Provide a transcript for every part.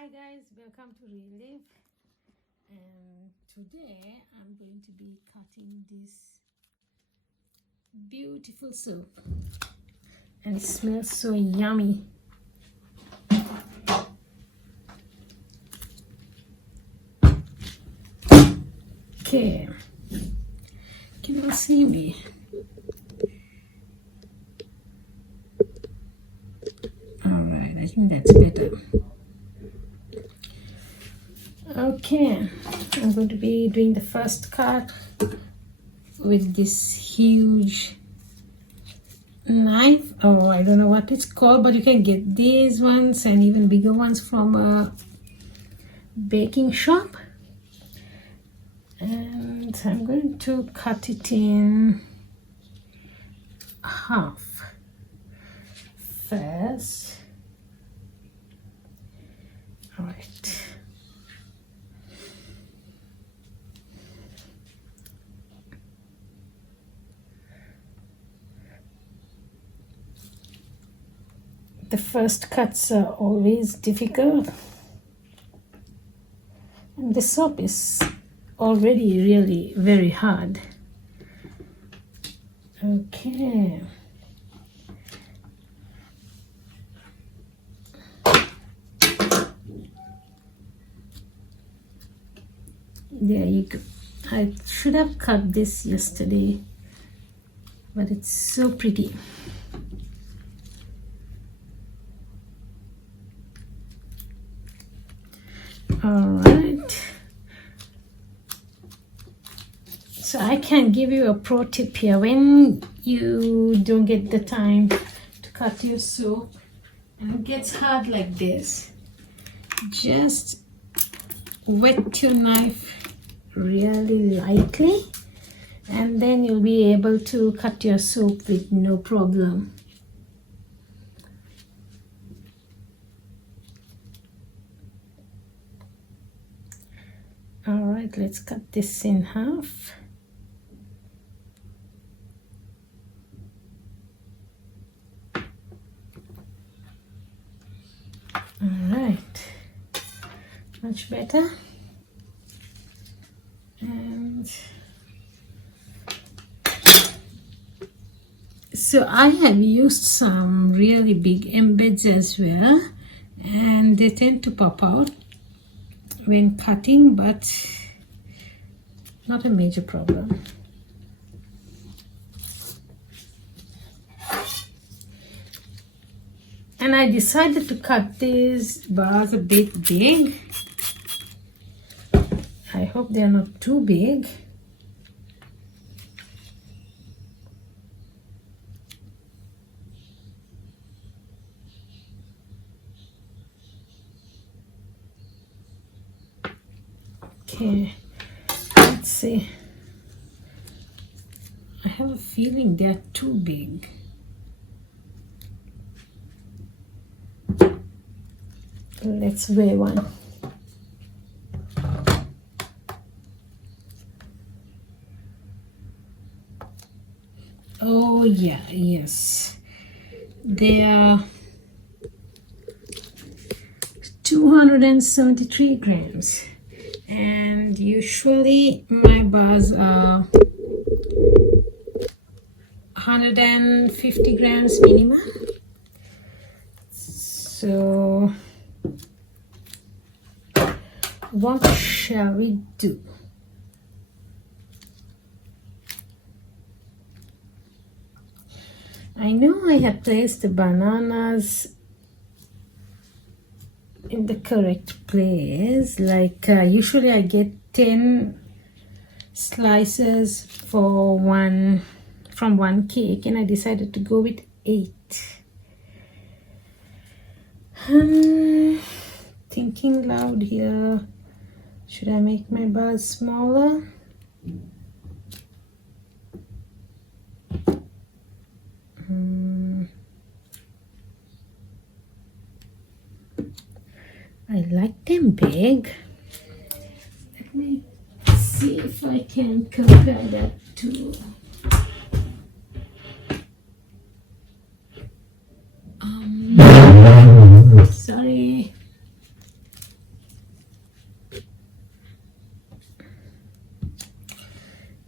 Hi guys, welcome to Relive, and today I'm going to be cutting this beautiful soap and it smells so yummy. Okay, can you see me? Alright, I think that's better. Okay, I'm going to be doing the first cut with this huge knife. Oh, I don't know what it's called, but you can get these ones and even bigger ones from a baking shop. And I'm going to cut it in half first. All right. The first cuts are always difficult, and the soap is already really very hard. Okay. There you go. I should have cut this yesterday, but it's so pretty. All right, so I can give you a pro tip here. When you don't get the time to cut your soap and it gets hard like this, just wet your knife really lightly and then you'll be able to cut your soap with no problem. All right, let's cut this in half. All right, much better. And so I have used some really big embeds as well, and they tend to pop out when cutting, but not a major problem. And I decided to cut these bars a bit big. I hope they're not too big. Okay, let's see. I have a feeling they're too big. Let's weigh one. Oh yeah, yes. They are 273 grams. And usually my bars are 150 grams minimum. So what shall we do? I know I have placed the bananas in the correct place. Like usually I get 10 slices for from one cake, and I decided to go with 8. Thinking loud here. Should I make my bars smaller? I like them big. Let me see if I can compare that to sorry.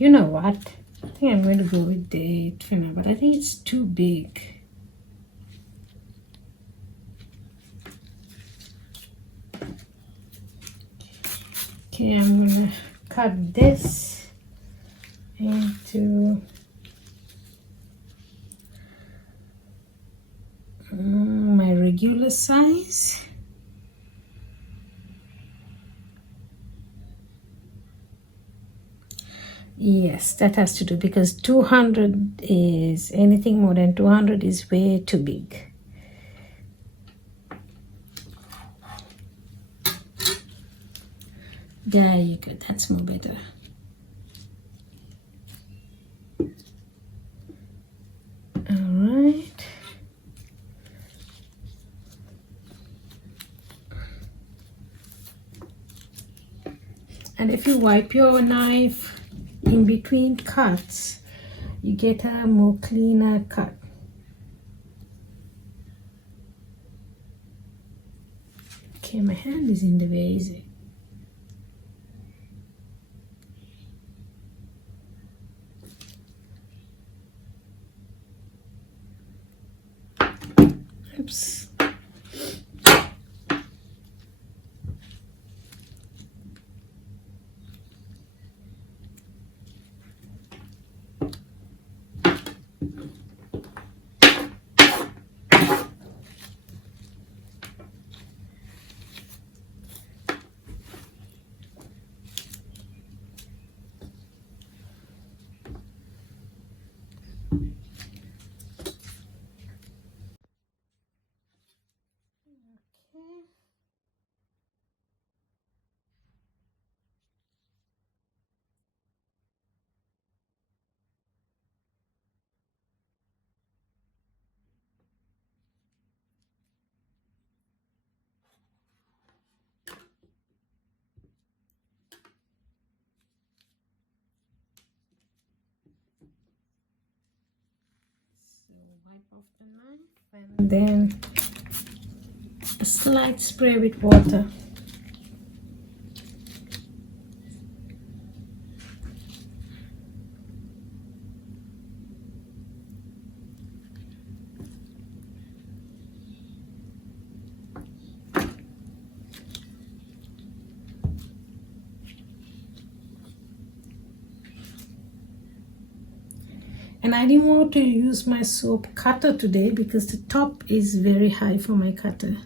You know what? I think I'm going to go with the thinner, but I think it's too big. Okay, I'm gonna cut this into my regular size. Yes, that has to do because 200 is anything more than 200 is way too big. There you go, that's more better. All right. And if you wipe your knife in between cuts, you get a more cleaner cut. Okay, my hand is in the way, is it? Oops. Wipe off the knife and then a slight spray with water. And I didn't want to use my soap cutter today because the top is very high for my cutter.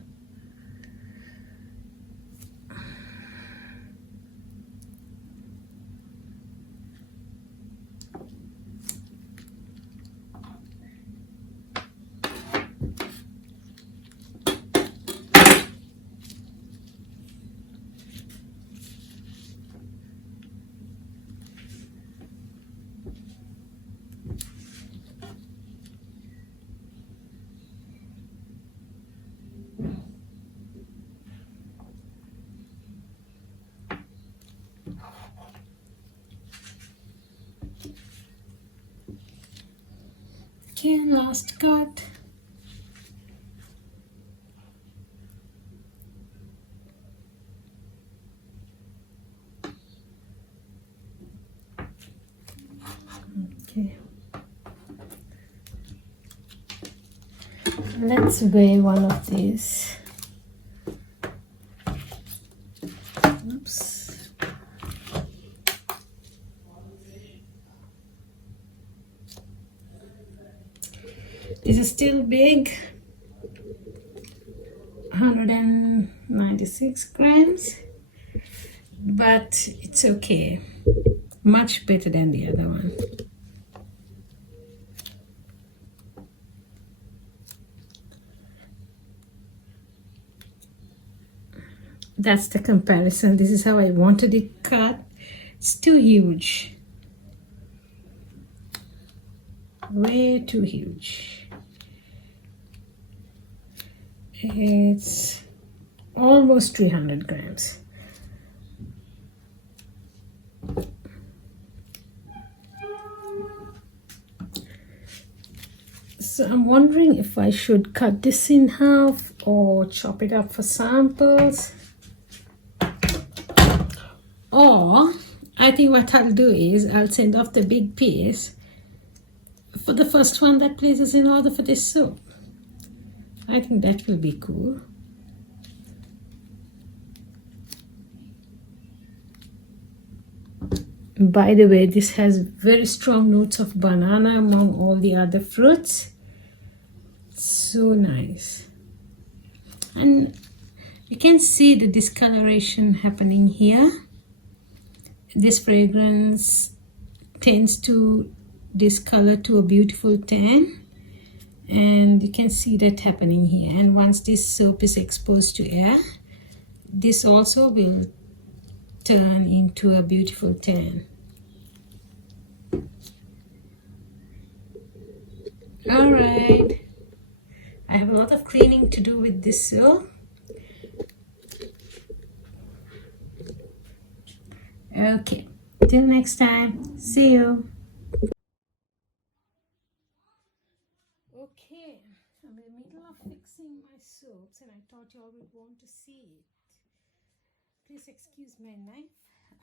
Okay, last cut. Okay. Let's weigh one of these. Oops. This is still big, 196 grams, but it's okay. Much better than the other one. That's the comparison. This is how I wanted it cut. It's too huge. Way too huge. It's almost 300 grams. So I'm wondering if I should cut this in half or chop it up for samples. Or I think what I'll do is I'll send off the big piece for the first one that places in order for this soap. I think that will be cool. By the way, this has very strong notes of banana among all the other fruits. So nice. And you can see the discoloration happening here. This fragrance tends to discolor to a beautiful tan, and you can see that happening here. And once this soap is exposed to air, this also will turn into a beautiful tan. All right, I have a lot of cleaning to do with this soap. Okay, till next time, see you. Okay, I'm in the middle of fixing my soaps and I thought you all would want to see it. Please excuse my knife.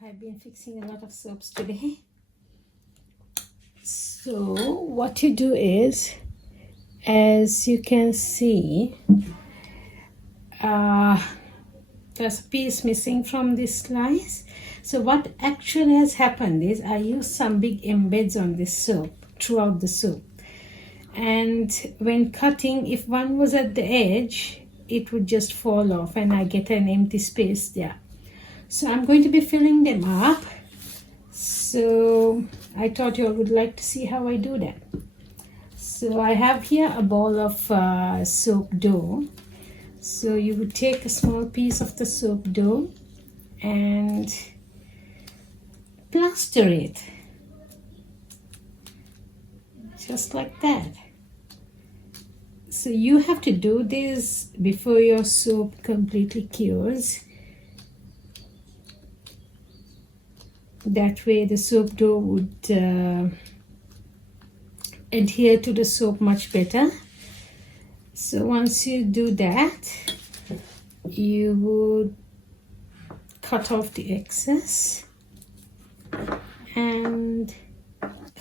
I've been fixing a lot of soaps today. So what you do is, as you can see, there's a piece missing from this slice. So what actually has happened is I used some big embeds on this soap throughout the soap, and when cutting, if one was at the edge, it would just fall off and I get an empty space there. So I'm going to be filling them up. So I thought you all would like to see how I do that. So I have here a ball of soap dough. So you would take a small piece of the soap dough and plaster it just like that. So you have to do this before your soap completely cures. That way the soap dough would adhere to the soap much better. So once you do that, you would cut off the excess, and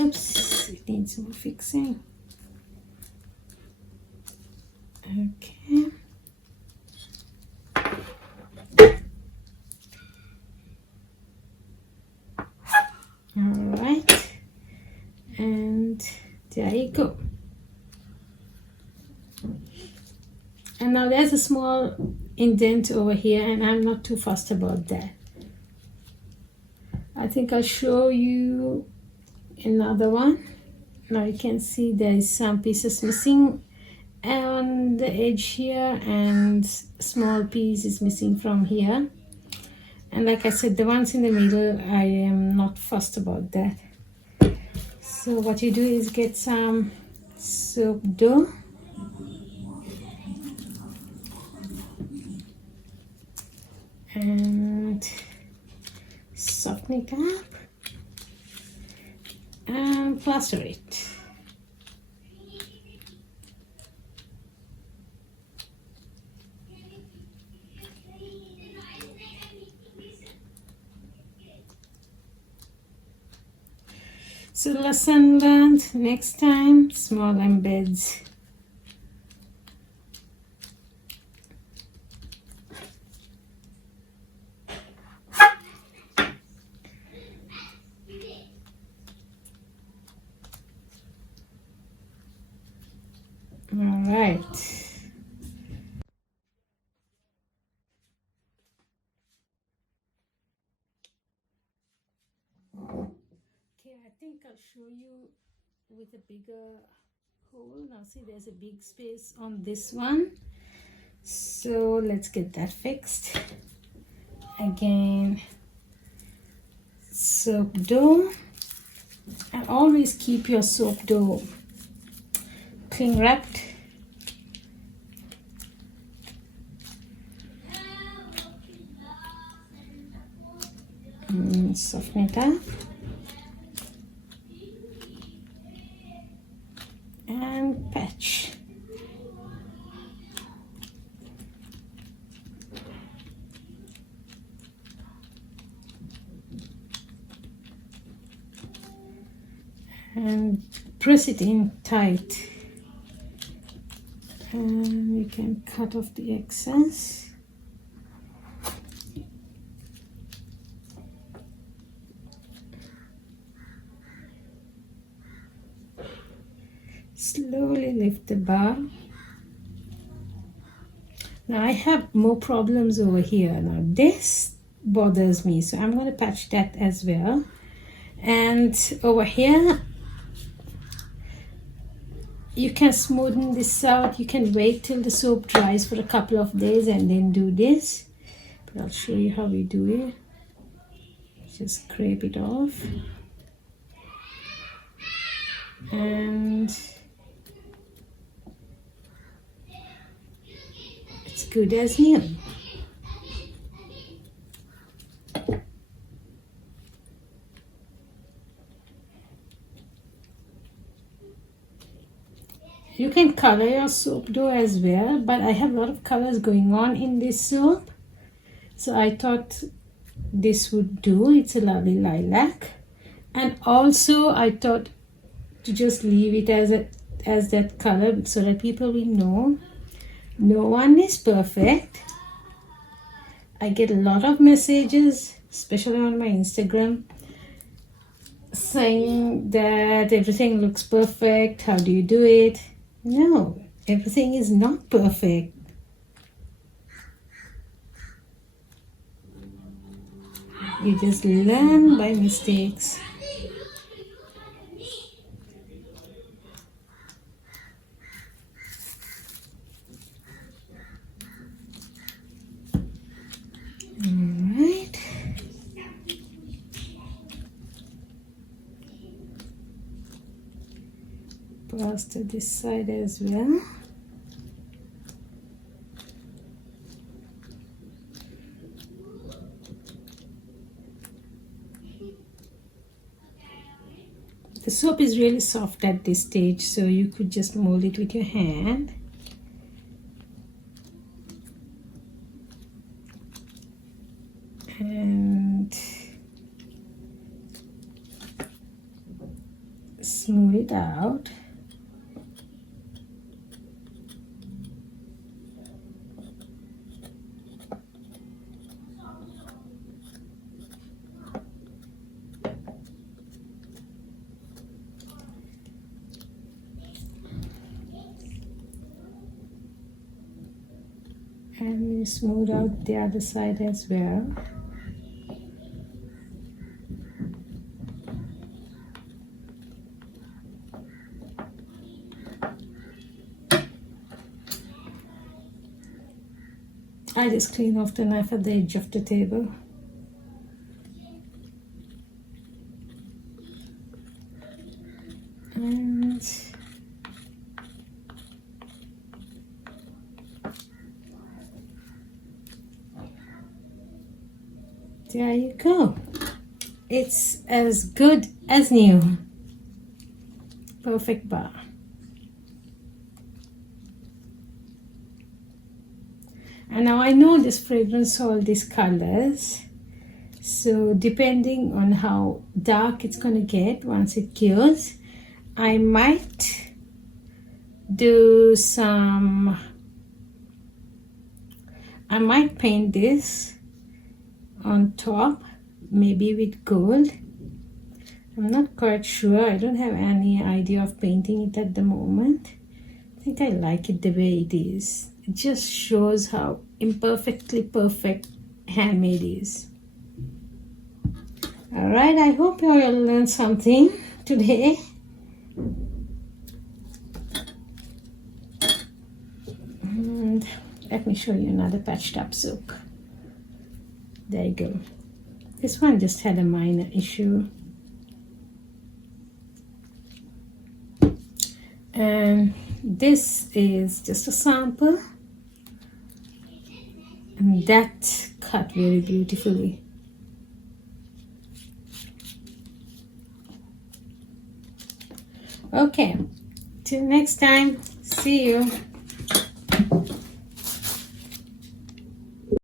oops, it needs more fixing. Okay. All right, and there you go. And now there's a small indent over here, and I'm not too fussed about that. I think I'll show you another one. Now you can see there is some pieces missing on the edge here, and small piece is missing from here. And like I said, the ones in the middle, I am not fussed about that. So what you do is get some soap dough, and soften it up and plaster it. So lesson learned, next time, small embeds. All right. Okay, I think I'll show you with a bigger hole. Now see, there's a big space on this one. So let's get that fixed. Again, soap dough. And always keep your soap dough cling wrapped. Soften it up. And patch. and press it in tight, and you can cut off the excess. Slowly lift the bar. Now I have more problems over here. Now this bothers me, so I'm going to patch that as well. And over here you can smoothen this out. You can wait till the soap dries for a couple of days and then do this, but I'll show you how we do it. Just scrape it off, and it's good as new. You can color your soap dough as well, but I have a lot of colors going on in this soap, so I thought this would do. It's a lovely lilac, and also I thought to just leave it as that color so that people will know no one is perfect. I get a lot of messages, especially on my Instagram, saying that everything looks perfect. How do you do it? No, everything is not perfect. You just learn by mistakes. Alright. Plaster this side as well. The soap is really soft at this stage, so you could just mold it with your hand. And smooth it out. And you smooth out the other side as well. I just clean off the knife at the edge of the table. And there you go. It's as good as new. Perfect bar. And now I know this fragrance all these colors, so depending on how dark it's gonna get once it cures, I might do some, I might paint this on top, maybe with gold. I'm not quite sure. I don't have any idea of painting it at the moment. I think I like it the way it is. It just shows how imperfectly perfect handmade is. Alright, I hope you all learned something today. And let me show you another patched up soap. There you go. This one just had a minor issue. And this is just a sample. And that cut very beautifully. Okay, till next time, see you.